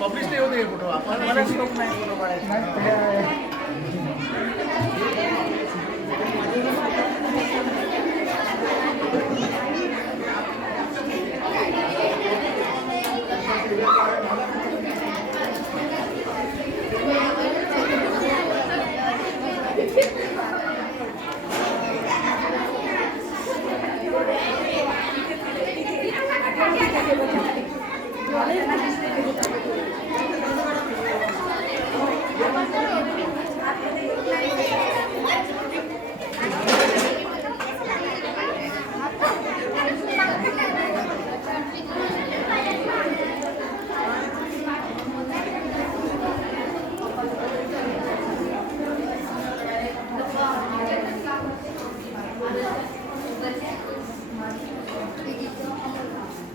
Publish नाही होते photo आपण मला स्कोप नाही फोटो काढायचा.